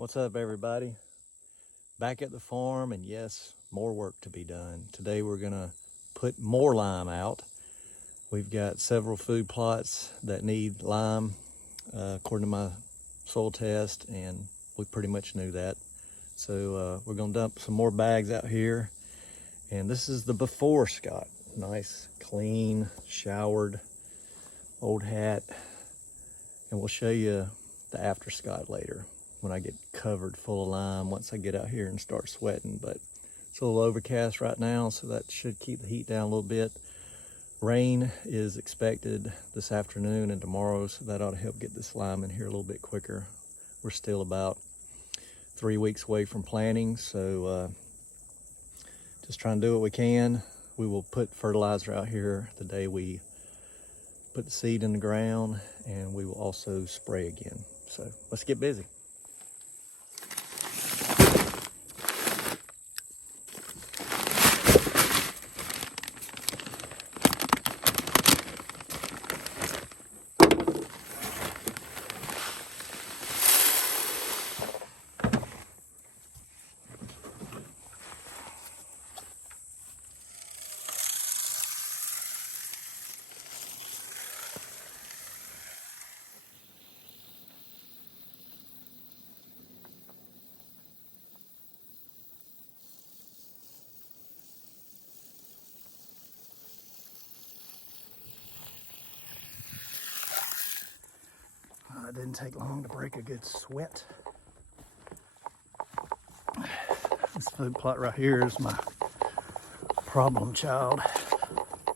What's up, everybody? Back at the farm, and yes, more work to be done. Today we're gonna put more lime out. We've got several food plots that need lime according to my soil test, and we pretty much knew that. So we're gonna dump some more bags out here. And this is the before Scott. Nice, clean, showered, old hat. And we'll show you the after Scott later when I get covered full of lime once I get out here and start sweating. But it's a little overcast right now, so that should keep the heat down a little bit. Rain is expected this afternoon and tomorrow, so that ought to help get this lime in here a little bit quicker. We're still about 3 weeks away from planting, so just trying to do what we can. We will put fertilizer out here the day we put the seed in the ground, and we will also spray again. So let's get busy. It didn't take long to break a good sweat. This food plot right here is my problem child. I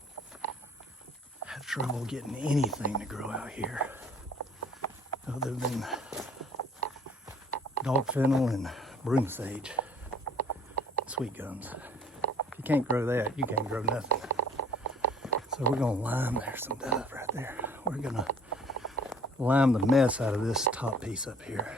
have trouble getting anything to grow out here other than dog fennel and broom sage, sweet gums. If you can't grow that, you can't grow nothing. So we're gonna lime, there's some dove right there. We're gonna lime the mess out of this top piece up here.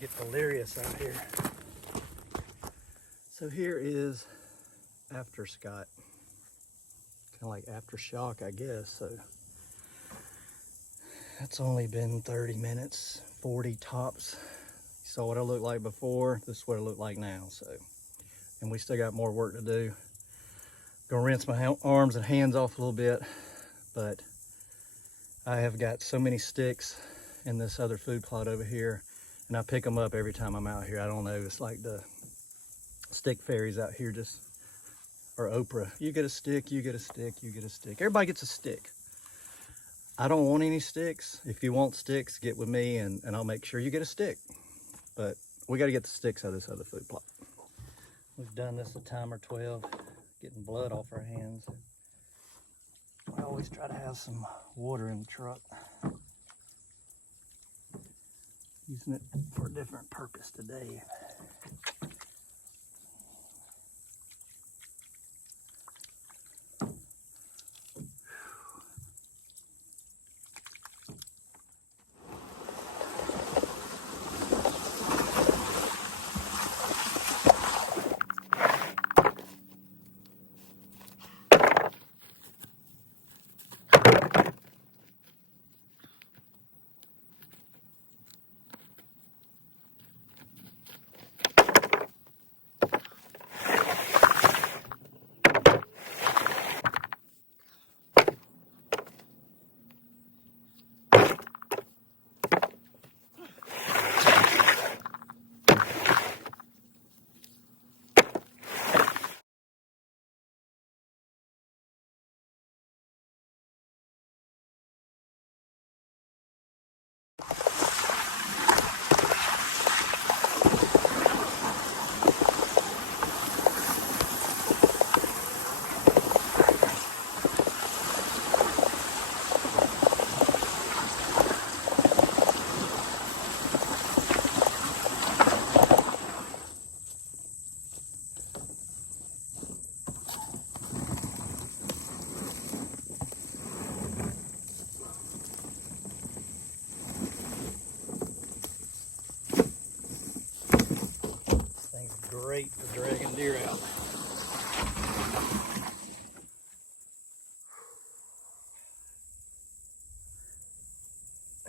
Get delirious out here. So here is after Scott, kind of like aftershock, I guess. So that's only been 30 minutes, 40 tops. You saw what I looked like before. This is what I look like now. So, and we still got more work to do. Gonna rinse my arms and hands off a little bit, but I have got so many sticks in this other food plot over here. And I pick them up every time I'm out here. I don't know, it's like the stick fairies out here, just, or Oprah. You get a stick, you get a stick, you get a stick. Everybody gets a stick. I don't want any sticks. If you want sticks, get with me and I'll make sure you get a stick. But we gotta get the sticks out of this other food plot. We've done this a time or 12, getting blood off our hands. I always try to have some water in the truck. Using it for a different purpose today.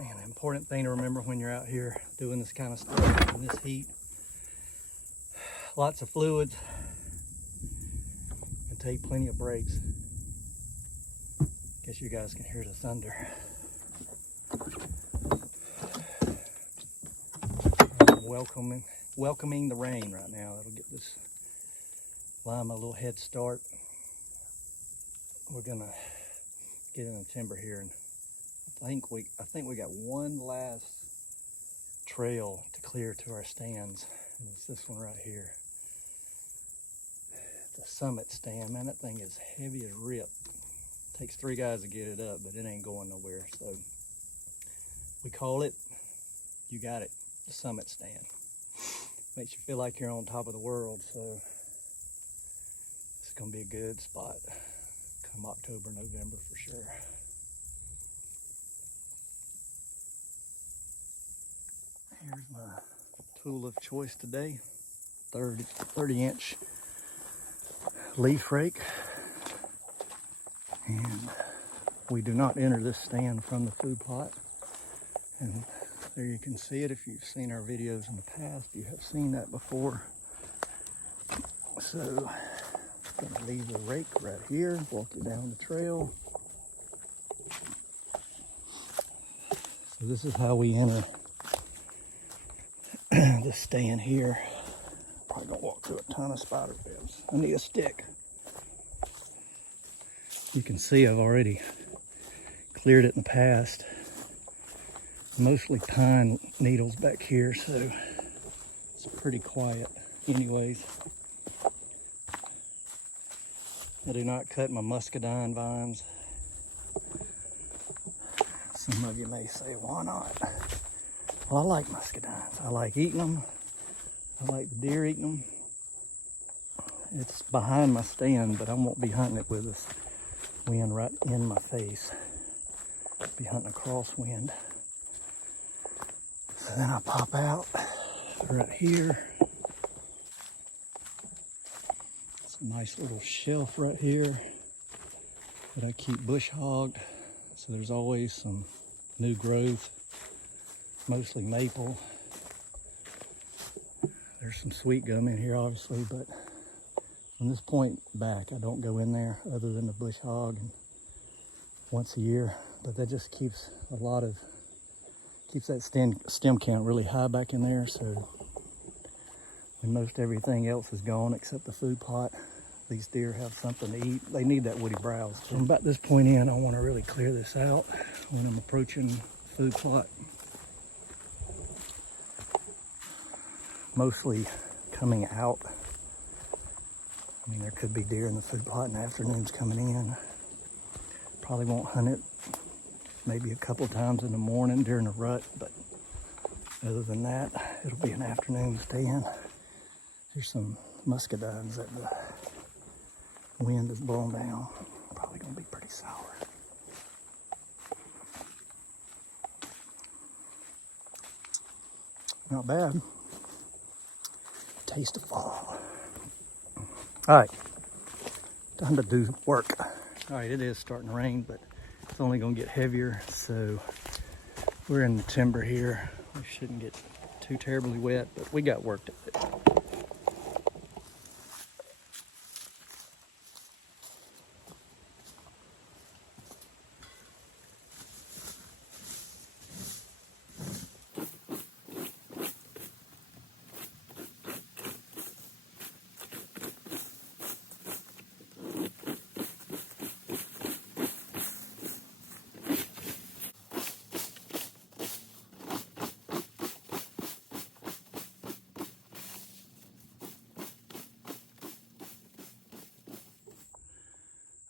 And an important thing to remember when you're out here doing this kind of stuff in this heat, lots of fluids, and take plenty of breaks. Guess you guys can hear the thunder. Welcoming the rain right now. That'll get this lime a little head start. We're gonna get in the timber here, and I think we got one last trail to clear to our stands, and it's this one right here. The summit stand, man, that thing is heavy as rip. Takes 3 guys to get it up, but it ain't going nowhere. So we call it, you got it, the summit stand. Makes you feel like you're on top of the world, so it's gonna be a good spot come October, November for sure. Here's my tool of choice today, 30-inch leaf rake. And we do not enter this stand from the food plot. And there you can see it. If you've seen our videos in the past, you have seen that before. So I'm gonna leave the rake right here, walk you down the trail. So this is how we enter this stand here. Probably gonna walk through a ton of spider webs. I need a stick. You can see I've already cleared it in the past. Mostly pine needles back here, so it's pretty quiet anyways. I do not cut my muscadine vines. Some of you may say, why not? Well, I like muscadines. I like eating them. I like the deer eating them. It's behind my stand, but I won't be hunting it with this wind right in my face. I'll be hunting a crosswind. So then I pop out right here. It's a nice little shelf right here that I keep bush hogged. So there's always some new growth, mostly maple. There's some sweet gum in here obviously, but from this point back, I don't go in there other than the bush hog and once a year. But that just keeps that stem count really high back in there. So when most everything else is gone except the food plot, these deer have something to eat. They need that woody browse too. From about this point in, I want to really clear this out when I'm approaching the food plot. Mostly coming out. I mean, there could be deer in the food plot in the afternoons coming in. Probably won't hunt it maybe a couple times in the morning during the rut, but other than that, it'll be an afternoon stand. There's some muscadines that the wind has blown down. Probably gonna be pretty sour. Not bad. Taste of fall. All right, time to do work. All right, it is starting to rain, but it's only gonna get heavier. So we're in the timber here. We shouldn't get too terribly wet, but we got work to do.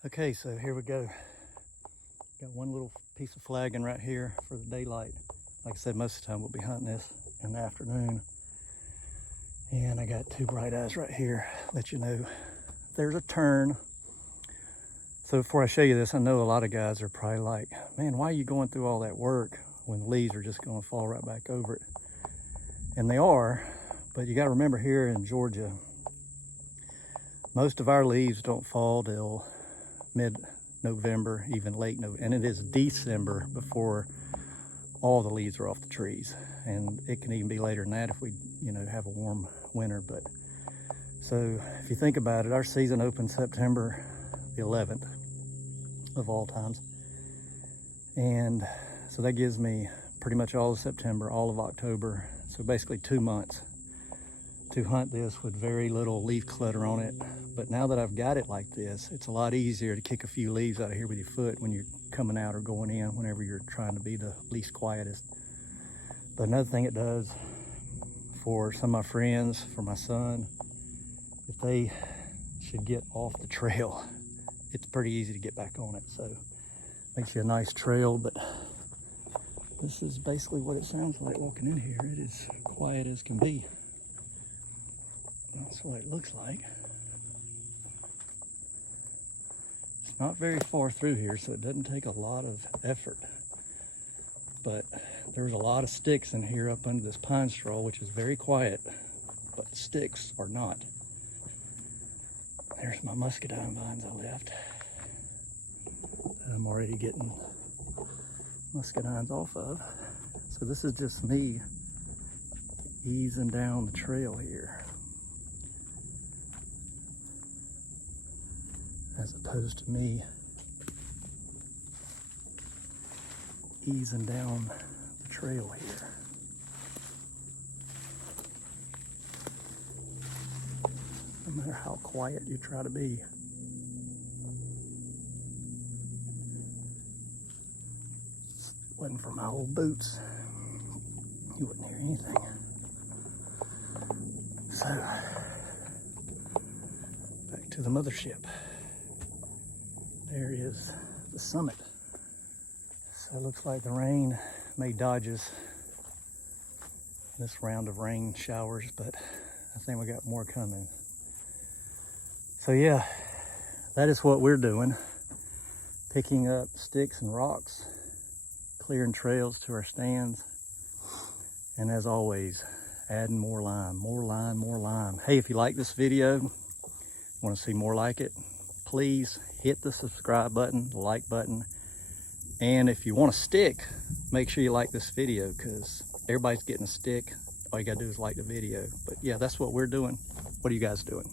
Okay, so here we go. Got one little piece of flagging right here for the daylight. Like I said, most of the time we'll be hunting this in the afternoon. And I got 2 bright eyes right here. Let you know there's a turn. So before I show you this, I know a lot of guys are probably like, man, why are you going through all that work when the leaves are just gonna fall right back over it? And they are, but you gotta remember here in Georgia, most of our leaves don't fall till mid-November, even late November, and it is December before all the leaves are off the trees. And it can even be later than that if we, have a warm winter. But so if you think about it, our season opens September the 11th of all times. And so that gives me pretty much all of September, all of October. So basically 2 months to hunt this with very little leaf clutter on it. But now that I've got it like this, it's a lot easier to kick a few leaves out of here with your foot when you're coming out or going in, whenever you're trying to be the least quietest. But another thing it does for some of my friends, for my son, if they should get off the trail, it's pretty easy to get back on it. So makes you a nice trail. But this is basically what it sounds like walking in here. It is quiet as can be. That's what it looks like. It's not very far through here, so it doesn't take a lot of effort. But there's a lot of sticks in here up under this pine straw, which is very quiet, but the sticks are not. There's my muscadine vines I left. I'm already getting muscadines off of. So this is just me easing down the trail here, as opposed to me easing down the trail here. No matter how quiet you try to be. Wasn't for my old boots, you wouldn't hear anything. So, back to the mothership. There is the summit. So it looks like the rain made dodges this round of rain showers, but I think we got more coming. So yeah, that is what we're doing. Picking up sticks and rocks, clearing trails to our stands, and as always, adding more lime, more lime, more lime. Hey, if you like this video, want to see more like it, please hit the subscribe button, the like button, and if you want a stick, make sure you like this video, because everybody's getting a stick. All you gotta do is like the video. But yeah, that's what we're doing. What are you guys doing?